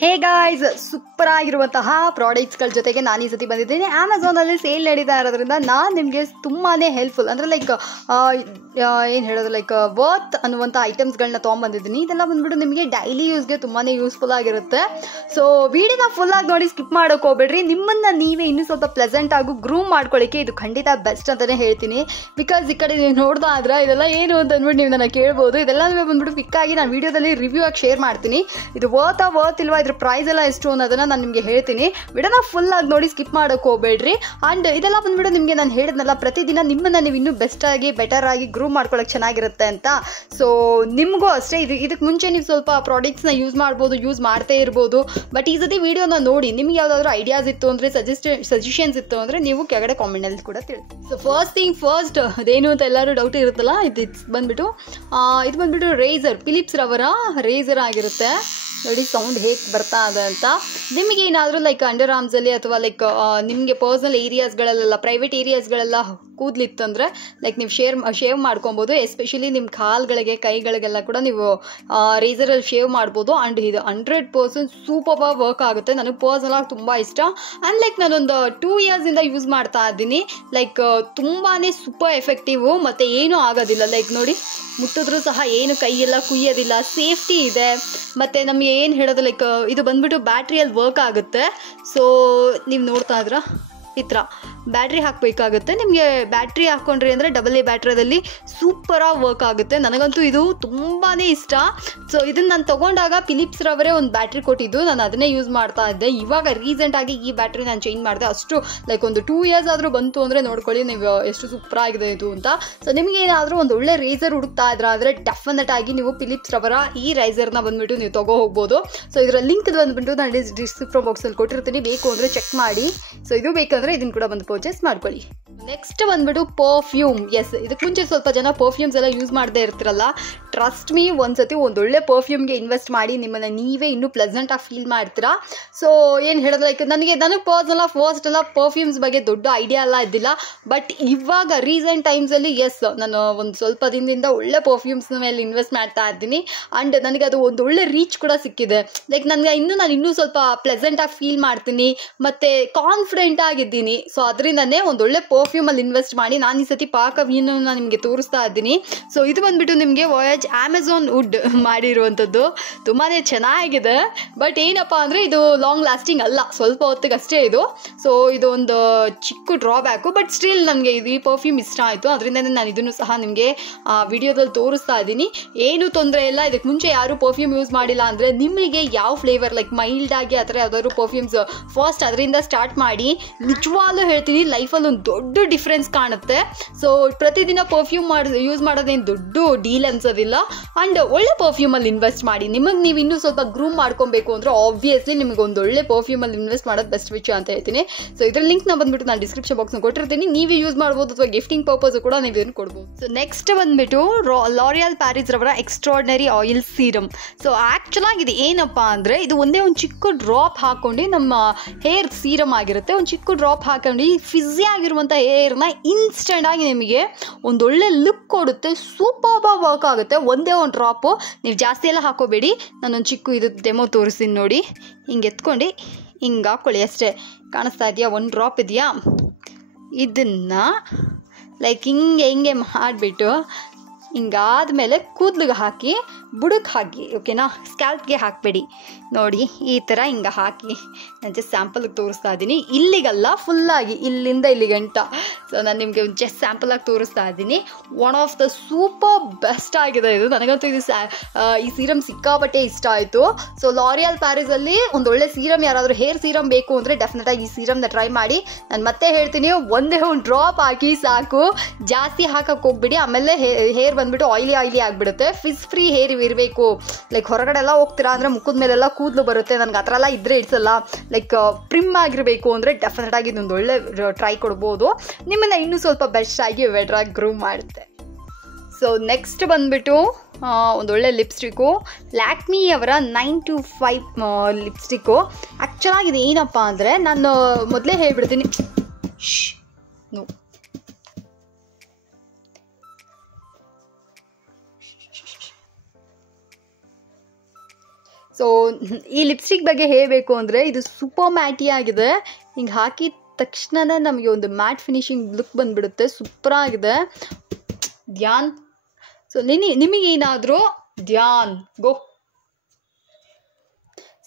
Hey guys, super ಆಗಿರುವಂತಹ ಪ್ರಾಡಕ್ಟ್ಸ್ಗಳ ಜೊತೆಗೆ ನಾನು ಈ ಸತಿ ಬಂದಿದ್ದೀನಿ. ಅಮೆಝಾನಲ್ಲಿ ಸೇಲ್ ನಡೀತಾ ಇರೋದ್ರಿಂದ ನಾನು ನಿಮಗೆ ತುಂಬಾ ಹೆಲ್ಪ್ಫುಲ್ ಅಂದರೆ ಏನು ಹೇಳೋದು ವರ್ತ್ ಅನ್ನುವಂಥ ಐಟಮ್ಸ್ಗಳನ್ನ ತೊಗೊಂಬಂದಿದ್ದೀನಿ. ಇದೆಲ್ಲ ಬಂದ್ಬಿಟ್ಟು ನಿಮಗೆ ಡೈಲಿ ಯೂಸ್ಗೆ ತುಂಬಾ ಯೂಸ್ಫುಲ್ ಆಗಿರುತ್ತೆ. ಸೊ ವಿಡಿಯೋನ ಫುಲ್ಲಾಗಿ ನೋಡಿ ಸ್ಕಿಪ್ ಮಾಡೋಕೆ ಹೋಗ್ಬೇಡ್ರಿ. ನಿಮ್ಮನ್ನು ನೀವೇ ಇನ್ನೂ ಸ್ವಲ್ಪ ಪ್ಲೆಸೆಂಟ್ ಆಗಿ ಗ್ರೂಮ್ ಮಾಡ್ಕೊಳ್ಳಿಕ್ಕೆ ಇದು ಖಂಡಿತ ಬೆಸ್ಟ್ ಅಂತಲೇ ಹೇಳ್ತೀನಿ. ಬಿಕಾಸ್ ಈ ಕಡೆ ನೀವು ನೋಡ್ತಾ ಇದ್ರೆ ಇದೆಲ್ಲ ಏನು ಅಂತ ಅಂದ್ಬಿಟ್ಟು ನೀವು ನನ್ನ ಕೇಳ್ಬೋದು. ಇದೆಲ್ಲ ನೀವು ಬಂದ್ಬಿಟ್ಟು ಪಿಕ್ಕಾಗಿ ನಾನು ವೀಡಿಯೋದಲ್ಲಿ ರಿವ್ಯೂ ಆಗಿ ಶೇರ್ ಮಾಡ್ತೀನಿ. ಇದು ವರ್ತ್ ಇಲ್ವಾ, ಇದ್ರ ಪ್ರೈಸ್ ಎಲ್ಲ ಎಷ್ಟು ಅನ್ನೋದನ್ನ ನಾನು ನಿಮಗೆ ಹೇಳ್ತೀನಿ. ವಿಡಿಯೋನ ಫುಲ್ ಆಗಿ ನೋಡಿ ಸ್ಕಿಪ್ ಮಾಡೋಕೆ ಹೋಗ್ಬೇಡ್ರಿ. ಆ್ಯಂಡ್ ಇದೆಲ್ಲ ಬಂದ್ಬಿಟ್ಟು ನಿಮಗೆ ನಾನು ಹೇಳಿದ್ನಲ್ಲ, ಪ್ರತಿದಿನ ನಿಮ್ಮನ್ನು ನೀವು ಇನ್ನೂ ಬೆಸ್ಟ್ ಆಗಿ ಬೆಟರ್ ಆಗಿ ಗ್ರೂಮ್ ಮಾಡ್ಕೊಳ್ಳೋಕೆ ಚೆನ್ನಾಗಿರುತ್ತೆ ಅಂತ. ಸೊ ನಿಮಗೂ ಅಷ್ಟೇ ಇದಕ್ಕೆ ಮುಂಚೆ ನೀವು ಸ್ವಲ್ಪ ಪ್ರಾಡಕ್ಟ್ಸ್ನ ಯೂಸ್ ಮಾಡ್ಬೋದು, ಯೂಸ್ ಮಾಡ್ತೇ ಇರ್ಬೋದು. ಬಟ್ ಈ ಸತಿ ವಿಡಿಯೋನ ನೋಡಿ ನಿಮ್ಗೆ ಯಾವುದಾದ್ರೂ ಐಡಿಯಾಸ್ ಇತ್ತು ಅಂದರೆ, ಸಜೆಷನ್ಸ್ ಇತ್ತು ಅಂದರೆ ನೀವು ಕೆಳಗಡೆ ಕಾಮೆಂಟಲ್ಲಿ ಕೂಡ ತಿಳಿಸಿ. ಸೊ ಫಸ್ಟ್ ಅದೇನು ಅಂತ ಎಲ್ಲರೂ ಡೌಟ್ ಇರುತ್ತಲ್ಲ, ಇದು ಬಂದ್ಬಿಟ್ಟು ರೇಸರ್, ಫಿಲಿಪ್ಸ್ ರವರ ರೇಸರ್ ಆಗಿರುತ್ತೆ. ನೋಡಿ ಸೌಂಡ್ ಹೇಗೆ ಬರ್ತಾ ಇದೆ ಅಂತ. ನಿಮಗೆ ಏನಾದರೂ ಅಂಡರ್ ಆರ್ಮ್ಸಲ್ಲಿ ಅಥವಾ ನಿಮಗೆ ಪರ್ಸನಲ್ ಏರಿಯಾಸ್ಗಳಲ್ಲೆಲ್ಲ, ಪ್ರೈವೇಟ್ ಏರಿಯಾಸ್ಗಳೆಲ್ಲ ಕೂದಲಿತ್ತಂದರೆ ನೀವು ಶೇವ್ ಮಾಡ್ಕೊಬೋದು. ಎಸ್ಪೆಷಲಿ ನಿಮ್ಮ ಕಾಲುಗಳಿಗೆ, ಕೈಗಳಿಗೆಲ್ಲ ಕೂಡ ನೀವು ರೇಸರಲ್ಲಿ ಶೇವ್ ಮಾಡ್ಬೋದು. ಆ್ಯಂಡ್ ಇದು 100% ಸೂಪರ್ ವರ್ಕ್ ಆಗುತ್ತೆ. ನನಗೆ ಪರ್ಸನಲಾಗಿ ತುಂಬ ಇಷ್ಟ. ಆ್ಯಂಡ್ ನಾನೊಂದು 2 ಇಯರ್ಸಿಂದ ಯೂಸ್ ಮಾಡ್ತಾ ಇದ್ದೀನಿ. ತುಂಬಾ ಸೂಪರ್ ಎಫೆಕ್ಟಿವು ಮತ್ತು ಏನೂ ಆಗೋದಿಲ್ಲ. ನೋಡಿ ಮುಟ್ಟಿದ್ರೂ ಸಹ ಏನು ಕೈಯೆಲ್ಲ ಕುಯ್ಯೋದಿಲ್ಲ, ಸೇಫ್ಟಿ ಇದೆ. ಮತ್ತು ನಮಗೆ ಏನು ಹೇಳೋದು, ಇದು ಬಂದ್ಬಿಟ್ಟು ಬ್ಯಾಟ್ರಿಯಲ್ಲಿ ವರ್ಕ್ ಆಗುತ್ತೆ. ಸೊ ನೀವು ನೋಡ್ತಾ ಇದ್ರ ಈ ಥರ ಬ್ಯಾಟ್ರಿ ಹಾಕಬೇಕಾಗುತ್ತೆ. ನಿಮಗೆ ಬ್ಯಾಟ್ರಿ ಹಾಕ್ಕೊಂಡ್ರಿ ಅಂದರೆ AA ಬ್ಯಾಟ್ರಿಯಲ್ಲಿ ಸೂಪರಾಗಿ ವರ್ಕ್ ಆಗುತ್ತೆ. ನನಗಂತೂ ಇದು ತುಂಬಾ ಇಷ್ಟ. ಸೊ ಇದನ್ನು ನಾನು ತೊಗೊಂಡಾಗ ಫಿಲಿಪ್ಸ್ ರವರೇ ಒಂದು ಬ್ಯಾಟ್ರಿ ಕೊಟ್ಟಿದ್ದು, ನಾನು ಅದನ್ನೇ ಯೂಸ್ ಮಾಡ್ತಾ ಇದ್ದೆ. ಇವಾಗ ರೀಸೆಂಟಾಗಿ ಈ ಬ್ಯಾಟ್ರಿ ನಾನು ಚೇಂಜ್ ಮಾಡಿದೆ. ಅಷ್ಟು ಒಂದು 2 ಇಯರ್ಸ್ ಆದರೂ ಬಂತು ಅಂದರೆ ನೋಡ್ಕೊಳ್ಳಿ ನೀವು ಎಷ್ಟು ಸೂಪರಾಗಿದೆ ಇದು ಅಂತ. ಸೊ ನಿಮಗೆ ಏನಾದರೂ ಒಂದು ಒಳ್ಳೆ ರೇಸರ್ ಹುಡುಕ್ತಾ ಇದ್ರೆ ಆದರೆ ಡೆಫಿನೆಟ್ ಆಗಿ ನೀವು ಫಿಲಿಪ್ಸ್ ರವರ ಈ ರೇಸರ್ನ ಬಂದುಬಿಟ್ಟು ನೀವು ತೊಗೋ ಹೋಗ್ಬೋದು. ಸೊ ಇದರ ಲಿಂಕ್ ಬಂದುಬಿಟ್ಟು ನಾನು ಡಿಸ್ಕ್ರಿಪ್ಷನ್ ಬಾಕ್ಸಲ್ಲಿ ಕೊಟ್ಟಿರ್ತೀನಿ, ಬೇಕು ಅಂದರೆ ಚೆಕ್ ಮಾಡಿ. ಸೊ ಇದು ಬೇಕಂದರೆ ಇದನ್ನು ಕೂಡ ಬಂದು ಪರ್ಚೇಸ್ ಮಾಡ್ಕೊಳ್ಳಿ. ನೆಕ್ಸ್ಟ್ ಬಂದ್ಬಿಟ್ಟು ಪರ್ಫ್ಯೂಮ್. ಎಸ್, ಇದಕ್ಕೆ ಮುಂಚೆ ಸ್ವಲ್ಪ ಜನ ಪರ್ಫ್ಯೂಮ್ಸ್ ಎಲ್ಲ ಯೂಸ್ ಮಾಡದೇ ಇರ್ತಿರಲ್ಲ. ಟ್ರಸ್ಟ್ ಮೀ, ಒಂದ್ಸತಿ ಒಂದೊಳ್ಳೆ ಪರ್ಫ್ಯೂಮ್ಗೆ ಇನ್ವೆಸ್ಟ್ ಮಾಡಿ ನಿಮ್ಮನ್ನು ನೀವೇ ಇನ್ನೂ ಪ್ಲೆಸೆಂಟಾಗಿ ಫೀಲ್ ಮಾಡ್ತೀರಾ. ಸೊ ಏನು ಹೇಳೋದು, ನನಗೆ ಪರ್ಸನಲ್ ಫಸ್ಟ್ ಎಲ್ಲ ಪರ್ಫ್ಯೂಮ್ಸ್ ಬಗ್ಗೆ ದೊಡ್ಡ ಐಡಿಯಾ ಎಲ್ಲ ಇದ್ದಿಲ್ಲ. ಬಟ್ ಇವಾಗ ರೀಸೆಂಟ್ ಟೈಮ್ಸಲ್ಲಿ ನಾನು ಒಂದು ಸ್ವಲ್ಪ ದಿನದಿಂದ ಒಳ್ಳೆ ಪರ್ಫ್ಯೂಮ್ಸ್ ಮೇಲೆ ಇನ್ವೆಸ್ಟ್ ಮಾಡ್ತಾ ಇದ್ದೀನಿ. ಆ್ಯಂಡ್ ನನಗೆ ಅದು ಒಂದು ಒಳ್ಳೆ ರೀಚ್ ಕೂಡ ಸಿಕ್ಕಿದೆ. ನಾನು ಇನ್ನೂ ಸ್ವಲ್ಪ ಪ್ಲೆಸೆಂಟಾಗಿ ಫೀಲ್ ಮಾಡ್ತೀನಿ ಮತ್ತು ಕಾನ್ಫಿಡೆಂಟ್ ಆಗಿದ್ದೀನಿ. ಸೊ ಅದರಿಂದನೇ ಒಂದೊಳ್ಳೆ ಪರ್ಫ್ಯೂಮಲ್ಲಿ ಇನ್ವೆಸ್ಟ್ ಮಾಡಿ ನಾನು ಈ ಸತಿ ಪಾಕವಿಯನ್ನು ನಿಮಗೆ ತೋರಿಸ್ತಾ ಇದ್ದೀನಿ. ಸೊ ಇದು ಬಂದುಬಿಟ್ಟು ನಿಮಗೆ ವಾಯೇಜ್ ಅಮೆಝಾನ್ ವುಡ್ ಮಾಡಿರುವಂಥದ್ದು. ತುಂಬಾ ಚೆನ್ನಾಗಿದೆ. ಬಟ್ ಏನಪ್ಪ ಅಂದರೆ ಇದು ಲಾಂಗ್ ಲಾಸ್ಟಿಂಗ್ ಅಲ್ಲ, ಸ್ವಲ್ಪ ಹೊತ್ತಿಗೆ ಅಷ್ಟೇ ಇದು. ಸೊ ಇದು ಒಂದು ಚಿಕ್ಕ ಡ್ರಾಬ್ಯಾಕು. ಬಟ್ ಸ್ಟಿಲ್ ನನಗೆ ಈ ಪರ್ಫ್ಯೂಮ್ ಇಷ್ಟ ಆಯಿತು. ಅದರಿಂದ ನಾನು ಇದನ್ನು ಸಹ ನಿಮಗೆ ವಿಡಿಯೋದಲ್ಲಿ ತೋರಿಸ್ತಾ ಇದ್ದೀನಿ. ಏನೂ ತೊಂದರೆ ಇಲ್ಲ. ಇದಕ್ಕೆ ಮುಂಚೆ ಯಾರೂ ಪರ್ಫ್ಯೂಮ್ ಯೂಸ್ ಮಾಡಿಲ್ಲ ಅಂದರೆ ನಿಮಗೆ ಯಾವ ಫ್ಲೇವರ್ ಮೈಲ್ಡ್ ಆಗಿ ಆ ಥರ ಯಾವ್ದಾದ್ರು ಪರ್ಫ್ಯೂಮ್ಸ್ ಫಸ್ಟ್ ಅದರಿಂದ ಸ್ಟಾರ್ಟ್ ಮಾಡಿ. ನಿಜವಾಗ್ಲೂ ಹೇಳ್ತೀನಿ, ಲೈಫಲ್ಲಿ ಒಂದು ದೊಡ್ಡ ಡಿಫ್ರೆನ್ಸ್ ಕಾಣುತ್ತೆ. ಸೊ ಪ್ರತಿದಿನ ಪರ್ಫ್ಯೂಮ್ ಯೂಸ್ ಮಾಡೋದೇನು ದೊಡ್ಡ ಡೀಲ್ ಅನ್ಸೋದಿಲ್ಲ. ಆ್ಯಂಡ್ ಒಳ್ಳೆ ಪರ್ಫ್ಯೂಮಲ್ಲಿ ಇನ್ವೆಸ್ಟ್ ಮಾಡಿ. ನಿಮಗೆ ನೀವು ಇನ್ನೂ ಸ್ವಲ್ಪ ಗ್ರೂಮ್ ಮಾಡ್ಕೊಬೇಕು ಅಂದರೆ ಆಬ್ವಿಯಸ್ಲಿ ನಿಮಗೆ ಒಂದು ಒಳ್ಳೆ ಪರ್ಫ್ಯೂಮಲ್ಲಿ ಇನ್ವೆಸ್ಟ್ ಮಾಡೋದು ಬೆಸ್ಟ್ ವಿಷಯ ಅಂತ ಹೇಳ್ತೀನಿ. ಸೊ ಇದರ ಲಿಂಕ್ನ ಬಂದುಬಿಟ್ಟು ನಾನು ಡಿಸ್ಕ್ರಿಪ್ಷನ್ ಬಾಕ್ಸ್ನ ಕೊಟ್ಟಿರ್ತೀನಿ. ನೀವು ಯೂಸ್ ಮಾಡ್ಬೋದು ಅಥವಾ ಗಿಫ್ಟಿಂಗ್ ಪರ್ಪಸ್ ಕೂಡ ನೀವು ಇದನ್ನು ಕೊಡ್ಬೋದು. ಸೊ ನೆಕ್ಸ್ಟ್ ಬಂದುಬಿಟ್ಟು ಲಾರಿಯಲ್ ಪ್ಯಾರಿಸ್ ರವರ ಎಕ್ಸ್ಟ್ರಾರ್ಡಿನರಿ ಆಯಿಲ್ ಸೀರಮ್. ಸೊ ಆ್ಯಕ್ಚುಲಾಗಿ ಇದು ಏನಪ್ಪ ಅಂದರೆ ಇದು ಒಂದೇ ಒಂದು ಚಿಕ್ಕ ಡ್ರಾಪ್ ಹಾಕ್ಕೊಂಡು ನಮ್ಮ ಹೇರ್ ಸೀರಮ್ ಆಗಿರುತ್ತೆ. ಒಂದು ಚಿಕ್ಕ ಡ್ರಾಪ್ ಹಾಕೊಂಡು ಫಿಝಿ ಆಗಿರುವಂಥ ಹೇರ್ನ ಇನ್ಸ್ಟೆಂಟಾಗಿ ನಿಮಗೆ ಒಂದೊಳ್ಳೆ ಲುಕ್ ಕೊಡುತ್ತೆ. ಸೂಪರ್ ವರ್ಕ್ ಆಗುತ್ತೆ. ಒಂದೇ ಒಂದು ಡ್ರಾಪು, ನೀವು ಜಾಸ್ತಿ ಎಲ್ಲ ಹಾಕೋಬೇಡಿ. ನಾನೊಂದು ಚಿಕ್ಕ ಇದು ಡೆಮೋ ತೋರಿಸ್ತೀನಿ ನೋಡಿ. ಹಿಂಗೆ ಎತ್ಕೊಂಡು ಹಿಂಗೆ ಹಾಕ್ಕೊಳ್ಳಿ ಅಷ್ಟೇ. ಕಾಣಿಸ್ತಾ ಇದೆಯಾ? ಒಂದು ಡ್ರಾಪ್ ಇದೆಯಾ? ಇದನ್ನು ಹಿಂಗೆ ಮಾಡಿಬಿಟ್ಟು ಹಿಂಗಾದ್ಮೇಲೆ ಕೂದಲಿಗೆ ಹಾಕಿ, ಬುಡಕ್ಕೆ ಹಾಕಿ, ಓಕೆನಾ? ಸ್ಕ್ಯಾಲ್ಪ್ಗೆ ಹಾಕಬೇಡಿ. ನೋಡಿ ಈ ಥರ ಹಿಂಗೆ ಹಾಕಿ. ನಾನು ಜಸ್ಟ್ ಸ್ಯಾಂಪಲ್ಗೆ ತೋರಿಸ್ತಾ ಇದ್ದೀನಿ. ಇಲ್ಲಿಗಲ್ಲ, ಫುಲ್ಲಾಗಿ ಇಲ್ಲಿಂದ ಇಲ್ಲಿಗಂಟ. ಸೊ ನಾನು ನಿಮಗೆ ಜಸ್ಟ್ ಸ್ಯಾಂಪಲಾಗಿ ತೋರಿಸ್ತಾ ಇದ್ದೀನಿ. One of the super best ಆಗಿದೆ ಇದು. ನನಗಂತೂ ಇದು ಈ ಸೀರಮ್ ಸಿಕ್ಕಾಪಟ್ಟೆ ಇಷ್ಟ ಆಯಿತು. ಸೊ ಲಾರಿಯಲ್ ಪ್ಯಾರಿಸಲ್ಲಿ ಒಂದೊಳ್ಳೆ ಸೀರಮ್, ಯಾರಾದರೂ ಹೇರ್ ಸೀರಮ್ ಬೇಕು ಅಂದರೆ ಡೆಫಿನೆಟಾಗಿ ಈ ಸೀರಮ್ನ ಟ್ರೈ ಮಾಡಿ. ನಾನು ಮತ್ತೆ ಹೇಳ್ತೀನಿ, ಒಂದೇ ಒಂದು ಡ್ರಾಪ್ ಹಾಕಿ ಸಾಕು, ಜಾಸ್ತಿ ಹಾಕಕ್ಕೆ ಹೋಗ್ಬಿಡಿ. ಆಮೇಲೆ ಹೇರ್ ಬಂದ್ಬಿಟ್ಟು ಆಯಿಲಿ ಆಗಿಬಿಡುತ್ತೆ. ಫಿಸ್ ಫ್ರೀ ಹೇರ್ ಇರಬೇಕು. ಹೊರಗಡೆ ಎಲ್ಲ ಹೋಗ್ತೀರಾ ಅಂದರೆ ಮುಖದ ಮೇಲೆಲ್ಲ ಕೂದಲು ಬರುತ್ತೆ. ನನಗೆ ಆ ಥರ ಎಲ್ಲ ಇದ್ದರೆ ಇಡ್ಸಲ್ಲ. ಪ್ರಿಮ್ ಆಗಿರಬೇಕು ಅಂದರೆ ಡೆಫಿನೆಟ್ ಆಗಿ ಇದೊಂದು ಒಳ್ಳೆ ಟ್ರೈ ಕೊಡ್ಬೋದು. ನಿಮ್ಮನ್ನು ಇನ್ನೂ ಸ್ವಲ್ಪ ಬೆಸ್ಟ್ ಆಗಿ ಬೆಟ್ರಾಗಿ ಗ್ರೂಮ್ ಮಾಡುತ್ತೆ. ಸೊ ನೆಕ್ಸ್ಟ್ ಬಂದುಬಿಟ್ಟು ಒಂದೊಳ್ಳೆ ಲಿಪ್ಸ್ಟಿಕ್ಕು, ಲ್ಯಾಕ್ಮಿ ಅವರ 925 ಲಿಪ್ಸ್ಟಿಕ್ಕು. ಆ್ಯಕ್ಚುಲಾಗಿ ಇದು ಏನಪ್ಪ ಅಂದರೆ, ನಾನು ಮೊದಲೇ ಹೇಳ್ಬಿಡ್ತೀನಿ, ನೋ ಸೊ ಈ ಲಿಪ್ಸ್ಟಿಕ್ ಬಗ್ಗೆ ಹೇಳಬೇಕು ಅಂದರೆ ಇದು ಸೂಪರ್ ಮ್ಯಾಟಿ ಆಗಿದೆ. ಹಿಂಗೆ ಹಾಕಿದ ತಕ್ಷಣನೇ ನಮಗೆ ಒಂದು ಮ್ಯಾಟ್ ಫಿನಿಶಿಂಗ್ ಲುಕ್ ಬಂದುಬಿಡುತ್ತೆ. ಸೂಪರಾಗಿದೆ. ಧ್ಯಾನ್. ಸೊ ನಿಮಗೇನಾದರೂ ಧ್ಯಾನ್ ಗೋ.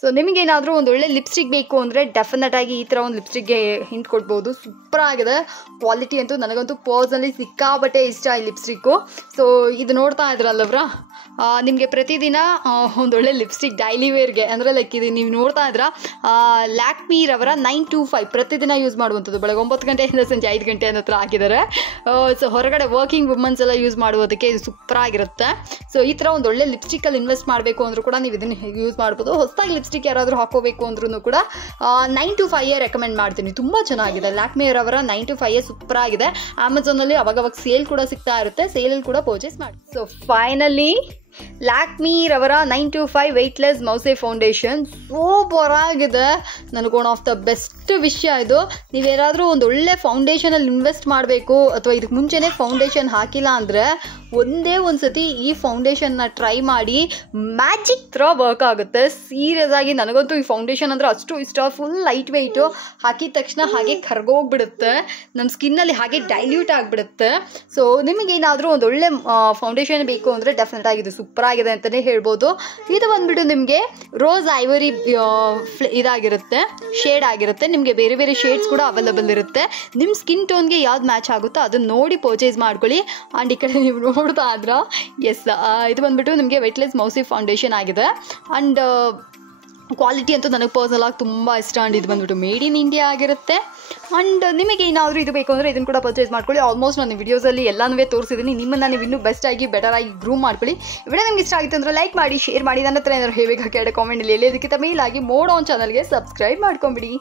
ಸೊ ನಿಮಗೇನಾದರೂ ಒಂದು ಒಳ್ಳೆ ಲಿಪ್ಸ್ಟಿಕ್ ಬೇಕು ಅಂದರೆ ಡೆಫಿನೆಟಾಗಿ ಈ ಥರ ಒಂದು ಲಿಪ್ಸ್ಟಿಕ್ಗೆ ಹಿಂಟ್ ಕೊಡ್ಬೋದು. ಸೂಪರಾಗಿದೆ. ಕ್ವಾಲಿಟಿ ಅಂತೂ ನನಗಂತೂ ಪರ್ಸ್ನಲಿ ಸಿಕ್ಕಾಬಟ್ಟೆ ಇಷ್ಟ ಈ ಲಿಪ್ಸ್ಟಿಕ್ಕು. ಸೊ ಇದು ನೋಡ್ತಾ ಇದ್ರಲ್ಲವ್ರ, ನಿಮಗೆ ಪ್ರತಿದಿನ ಒಂದೊಳ್ಳೆ ಲಿಪ್ಸ್ಟಿಕ್ ಡೈಲಿ ವೇರ್ಗೆ ಅಂದರೆ ಲೈಕ್ ಇದು ನೀವು ನೋಡ್ತಾ ಇದ್ರ ಲ್ಯಾಕ್ಮಿರವರ 925 ಪ್ರತಿದಿನ ಯೂಸ್ ಮಾಡುವಂಥದ್ದು. ಬೆಳಗ್ಗೆ 9 ಗಂಟೆಯಿಂದ ಸಂಜೆ 5 ಗಂಟೆ ಅನ್ನೋ ಹತ್ರ ಹಾಕಿದ್ದಾರೆ. ಸೊ ಹೊರಗಡೆ ವರ್ಕಿಂಗ್ ವುಮನ್ಸ್ ಎಲ್ಲ ಯೂಸ್ ಮಾಡುವುದಕ್ಕೆ ಇದು ಸೂಪರಾಗಿರುತ್ತೆ. ಸೊ ಈ ಥರ ಒಂದು ಒಳ್ಳೆ ಲಿಪ್ಸ್ಟಿಕಲ್ಲಿ ಇನ್ವೆಸ್ಟ್ ಮಾಡಬೇಕು ಅಂದರೂ ಕೂಡ ನೀವು ಇದನ್ನು ಯೂಸ್ ಮಾಡ್ಬೋದು. ಹೊಸದಾಗಿ ಲಿಪ್ಸ್ಟಿಕ್ ಯಾರಾದರೂ ಹಾಕೋಬೇಕು ಅಂದ್ರೂ ಕೂಡ 925 ರೆಕಮೆಂಡ್ ಮಾಡ್ತೀನಿ. ತುಂಬ ಚೆನ್ನಾಗಿದೆ. ಲ್ಯಾಕ್ಮಿರವರ 925 ಸೂಪರಾಗಿದೆ. ಅಮೆಝಾನಲ್ಲಿ ಅವಾಗವಾಗ ಸೇಲ್ ಕೂಡ ಸಿಗ್ತಾ ಇರುತ್ತೆ. ಸೇಲಲ್ಲಿ ಕೂಡ ಪರ್ಚೇಸ್ ಮಾಡಿ. ಸೊ ಫೈನಲಿ ಲ್ಯಾಕ್ಮಿರವರ 925 ವೆಯ್ಟ್ಲೆಸ್ ಮೌಸೆ ಫೌಂಡೇಶನ್ ಸೂಪರಾಗಿದೆ. ನನಗೆ ಒನ್ ಆಫ್ ದ ಬೆಸ್ಟ್ ವಿಷಯ ಇದು. ನೀವೇನಾದರೂ ಒಂದು ಒಳ್ಳೆ ಫೌಂಡೇಶನಲ್ಲಿ ಇನ್ವೆಸ್ಟ್ ಮಾಡಬೇಕು ಅಥವಾ ಇದಕ್ಕೆ ಮುಂಚೆನೇ ಫೌಂಡೇಶನ್ ಹಾಕಿಲ್ಲ ಅಂದರೆ ಒಂದೇ ಒಂದು ಸತಿ ಈ ಫೌಂಡೇಶನ್ನ ಟ್ರೈ ಮಾಡಿ. ಮ್ಯಾಜಿಕ್ ಥರ ವರ್ಕ್ ಆಗುತ್ತೆ. ಸೀರಿಯಸ್ ಆಗಿ ನನಗಂತೂ ಈ ಫೌಂಡೇಶನ್ ಅಂದರೆ ಅಷ್ಟು ಇಷ್ಟ. ಫುಲ್ ಲೈಟ್ ವೆಯ್ಟು, ಹಾಕಿದ ತಕ್ಷಣ ಹಾಗೆ ಕರ್ಗೋಗ್ಬಿಡುತ್ತೆ, ನಮ್ಮ ಸ್ಕಿನ್ನಲ್ಲಿ ಹಾಗೆ ಡೈಲ್ಯೂಟ್ ಆಗಿಬಿಡುತ್ತೆ. ಸೊ ನಿಮಗೇನಾದರೂ ಒಂದು ಒಳ್ಳೆ ಫೌಂಡೇಶನ್ ಬೇಕು ಅಂದರೆ ಡೆಫಿನೆಟ್ ಆಗಿ ಇದು ಸೂಪರಾಗಿದೆ ಅಂತಲೇ ಹೇಳ್ಬೋದು. ಇದು ಬಂದುಬಿಟ್ಟು ನಿಮಗೆ ರೋಸ್ ಐವರಿ ಇದಾಗಿರುತ್ತೆ, ಶೇಡ್ ಆಗಿರುತ್ತೆ. ನಿಮಗೆ ಬೇರೆ ಬೇರೆ ಶೇಡ್ಸ್ ಕೂಡ ಅವೈಲಬಲ್ ಇರುತ್ತೆ. ನಿಮ್ಮ ಸ್ಕಿನ್ ಟೋನ್ಗೆ ಯಾವ್ದು ಮ್ಯಾಚ್ ಆಗುತ್ತೋ ಅದನ್ನು ನೋಡಿ ಪರ್ಚೇಸ್ ಮಾಡ್ಕೊಳ್ಳಿ. ಆ್ಯಂಡ್ ಈ ಕಡೆ ನೀವು ನೋಡ್ತಾ ಇದ್ರ ಎಸ್ ಇದು ಬಂದುಬಿಟ್ಟು ನಿಮಗೆ ವೆಯ್ಟ್ಲೆಸ್ ಮೌಸಿ ಫೌಂಡೇಶನ್ ಆಗಿದೆ. ಆ್ಯಂಡ್ ಕ್ವಾಲಿಟಿ ಅಂತೂ ನನಗೆ ಪರ್ಸನಲ್ ಆಗಿ ತುಂಬ ಇಷ್ಟ. ಆ್ಯಂಡ್ ಇದು ಬಂದುಬಿಟ್ಟು ಮೇಡ್ ಇನ್ ಇಂಡಿಯಾ ಆಗಿರುತ್ತೆ. ಆ್ಯಂಡ್ ನಿಮಗೆ ಏನಾದರೂ ಇದು ಬೇಕು ಅಂದರೆ ಇದನ್ನು ಕೂಡ ಪರ್ಚೇಸ್ ಮಾಡ್ಕೊಳ್ಳಿ. ಆಲ್ಮೋಸ್ಟ್ ನಾನು ವಿಡಿಯೋಸಲ್ಲಿ ಎಲ್ಲನೂ ತೋರಿಸಿದ್ದೀನಿ. ನಿಮ್ಮನ್ನು ನೀವು ಇನ್ನೂ ಬೆಸ್ಟಾಗಿ ಬೆಟರಾಗಿ ಗ್ರೂಮ್ ಮಾಡ್ಕೊಳ್ಳಿ. ವಿಡಿಯೋ ನಿಮ್ಗೆ ಇಷ್ಟ ಆಗಿತ್ತು ಅಂದರೆ ಲೈಕ್ ಮಾಡಿ, ಶೇರ್ ಮಾಡಿ. ನನ್ನ ಹತ್ರ ಏನಾದರೂ ಹೇಳಬೇಕಾಗಿ ಕಾಮೆಂಟಲ್ಲಿ ಹೇಳಿ. ಅದಕ್ಕಿಂತ ಮೇಲಾಗಿ ಮೋಡ್ ಆನ್ ಚಾನಲ್ಗೆ ಸಬ್ಸ್ಕ್ರೈಬ್ ಮಾಡ್ಕೊಂಬಿಡಿ.